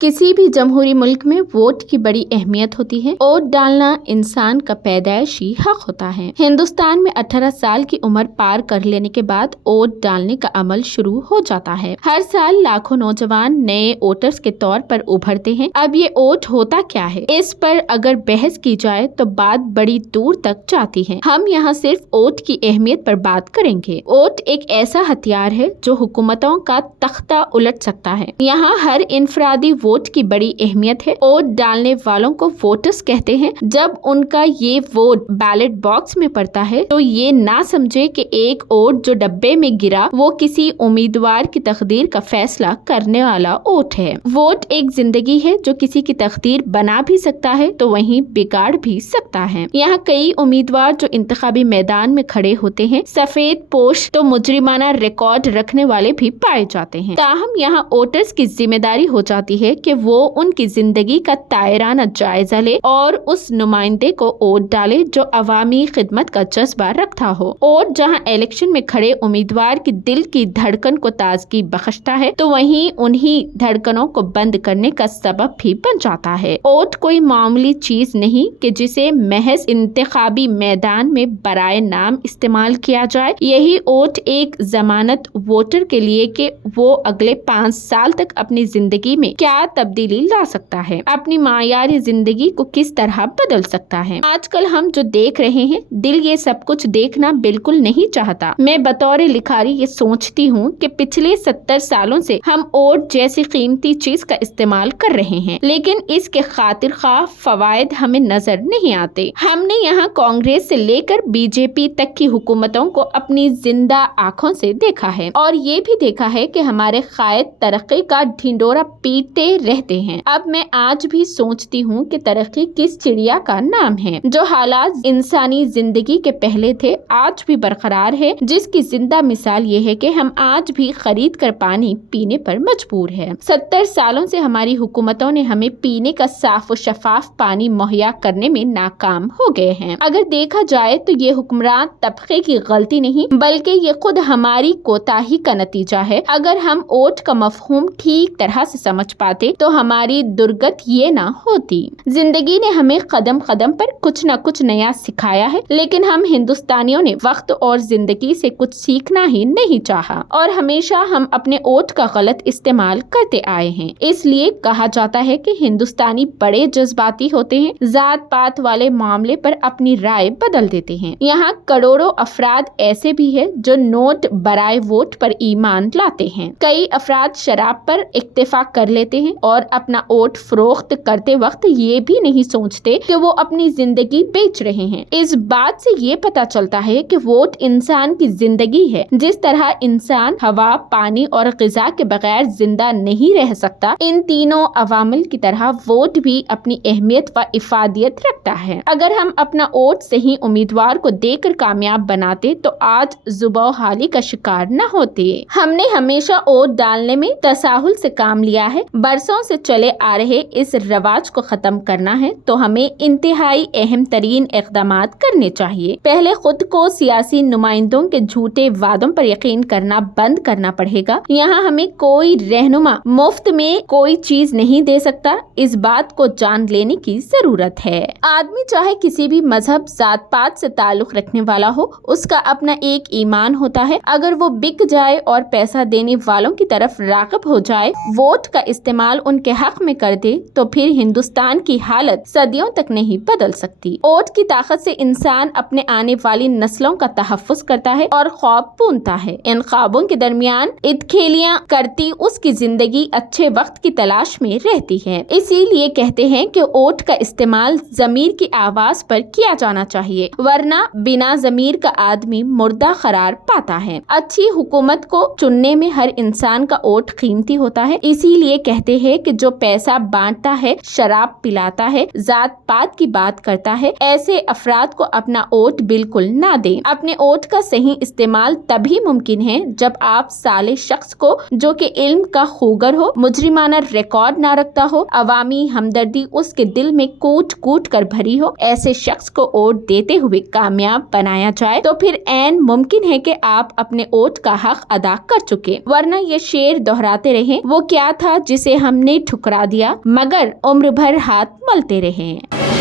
किसी भी जमहूरी मुल्क में वोट की बड़ी अहमियत होती है। वोट डालना इंसान का पैदाइशी हक होता है। हिंदुस्तान में 18 साल की उम्र पार कर लेने के बाद वोट डालने का अमल शुरू हो जाता है। हर साल लाखों नौजवान नए वोटर्स के तौर पर उभरते हैं। अब ये वोट होता क्या है, इस पर अगर बहस की जाए तो बात बड़ी दूर तक जाती है। हम यहाँ सिर्फ वोट की अहमियत पर बात करेंगे। वोट एक ऐसा हथियार है जो हुकूमतों का तख्ता उलट सकता है। यहाँ हर इनफरादी वोट की बड़ी अहमियत है। वोट डालने वालों को वोटर्स कहते हैं। जब उनका ये वोट बैलेट बॉक्स में पड़ता है तो ये ना समझे कि एक वोट जो डब्बे में गिरा वो किसी उम्मीदवार की तकदीर का फैसला करने वाला वोट है। वोट एक जिंदगी है जो किसी की तकदीर बना भी सकता है तो वहीं बिगाड़ भी सकता है। यहाँ कई उम्मीदवार जो इंतखाबी मैदान में खड़े होते हैं सफेद पोश तो मुजरिमाना रिकॉर्ड रखने वाले भी पाए जाते हैं। ताहम यहाँ वोटर्स की जिम्मेदारी हो जाती है कि वो उनकी जिंदगी का तायराना जायजा ले और उस नुमाइंदे को वोट डाले जो अवामी खिदमत का जज्बा रखता हो। वोट जहां इलेक्शन में खड़े उम्मीदवार की दिल की धड़कन को ताजगी बख्शता है तो वहीं उन्हीं धड़कनों को बंद करने का सबब भी बन जाता है। वोट कोई मामूली चीज नहीं कि जिसे महज इंतखाबी मैदान में बराए नाम इस्तेमाल किया जाए। यही वोट एक जमानत वोटर के लिए कि वो अगले 5 साल तक अपनी जिंदगी में क्या तब्दीली ला सकता है, अपनी मायारी जिंदगी को किस तरह बदल सकता है। आजकल हम जो देख रहे हैं, दिल ये सब कुछ देखना बिल्कुल नहीं चाहता। मैं बतौर लिखारी ये सोचती हूँ कि पिछले 70 सालों से हम वोट जैसी कीमती चीज का इस्तेमाल कर रहे हैं, लेकिन इसके खातिर खा फवायद हमें नजर नहीं आते। हमने यहाँ कांग्रेस से लेकर बीजेपी तक की हुकूमतों को अपनी जिंदा आँखों से देखा है और ये भी देखा है कि हमारे कायद तरक्की का ढिंडोरा पीटते रहते हैं। अब मैं आज भी सोचती हूँ कि तरक्की किस चिड़िया का नाम है जो हालात इंसानी जिंदगी के पहले थे आज भी बरकरार है, जिसकी जिंदा मिसाल ये है कि हम आज भी खरीद कर पानी पीने पर मजबूर है। 70 सालों से हमारी हुकूमतों ने हमें पीने का साफ और शफाफ पानी मुहैया करने में नाकाम हो गए हैं। अगर देखा जाए तो ये हुक्मरान तबके की गलती नहीं बल्कि ये खुद हमारी कोताही का नतीजा है। अगर हम वोट का मफहूम ठीक तरह से समझ पाते तो हमारी दुर्गत ये ना होती। जिंदगी ने हमें कदम कदम पर कुछ न कुछ नया सिखाया है, लेकिन हम हिंदुस्तानियों ने वक्त और जिंदगी से कुछ सीखना ही नहीं चाहा और हमेशा हम अपने वोट का गलत इस्तेमाल करते आए हैं। इसलिए कहा जाता है कि हिंदुस्तानी बड़े जज्बाती होते हैं, जात पात वाले मामले पर अपनी राय बदल देते हैं। यहाँ करोड़ों अफराद ऐसे भी है जो नोट बराए वोट पर ईमान लाते हैं। कई अफराद शराब पर इक्तिफाक कर लेते हैं और अपना वोट फरोख्त करते वक्त ये भी नहीं सोचते कि वो अपनी जिंदगी बेच रहे हैं। इस बात से ये पता चलता है कि वोट इंसान की जिंदगी है। जिस तरह इंसान हवा, पानी और ग़िज़ा के बगैर जिंदा नहीं रह सकता, इन तीनों अवामिल की तरह वोट भी अपनी अहमियत व इफादियत रखता है। अगर हम अपना वोट सही उम्मीदवार को देकर कामयाब बनाते तो आज जुबान हाली का शिकार न होते। हमने हमेशा वोट डालने में तसाहुल से काम लिया है। बरसों से चले आ रहे इस रवाज को खत्म करना है तो हमें इंतहाई अहम तरीन इक़दामात करने चाहिए। पहले खुद को सियासी नुमाइंदों के झूठे वादों पर यकीन करना बंद करना पड़ेगा। यहाँ हमें कोई रहनुमा मुफ्त में कोई चीज नहीं दे सकता, इस बात को जान लेने की जरूरत है। आदमी चाहे किसी भी मजहब, जात पात से ताल्लुक रखने वाला हो, उसका अपना एक ईमान होता है। अगर वो बिक जाए और पैसा देने वालों की तरफ राग़िब हो जाए, वोट का इस्तेमाल उनके हक में कर दे तो फिर हिंदुस्तान की हालत सदियों तक नहीं बदल सकती। वोट की ताकत से इंसान अपने आने वाली नस्लों का तहफ़्फ़ुज़ करता है और ख्वाब बुनता है। इन ख्वाबों के दरमियान इत्खेलियां करती उसकी जिंदगी अच्छे वक्त की तलाश में रहती है। इसीलिए कहते हैं कि वोट का इस्तेमाल ज़मीर की आवाज पर किया जाना चाहिए, वरना बिना ज़मीर का आदमी मुर्दा करार पाता है। अच्छी हुकूमत को चुनने में हर इंसान का वोट कीमती होता है। इसीलिए कहते हैं कि जो पैसा बांटता है, शराब पिलाता है, जात पात की बात करता है, ऐसे अफराद को अपना वोट बिल्कुल ना दें। अपने वोट का सही इस्तेमाल तभी मुमकिन है जब आप साले शख्स को जो कि इल्म का खूगर हो, मुजरिमाना रिकॉर्ड ना रखता हो, अवामी हमदर्दी उसके दिल में कूट कूट कर भरी हो, ऐसे शख्स को वोट देते हुए कामयाब बनाया जाए तो फिर ऐन मुमकिन है कि आप अपने वोट का हक अदा कर चुके। वरना ये शेर दोहराते रहे, वो क्या था जिसे ہم نے ٹھکرا دیا مگر عمر بھر ہاتھ ملتے رہے ہیں۔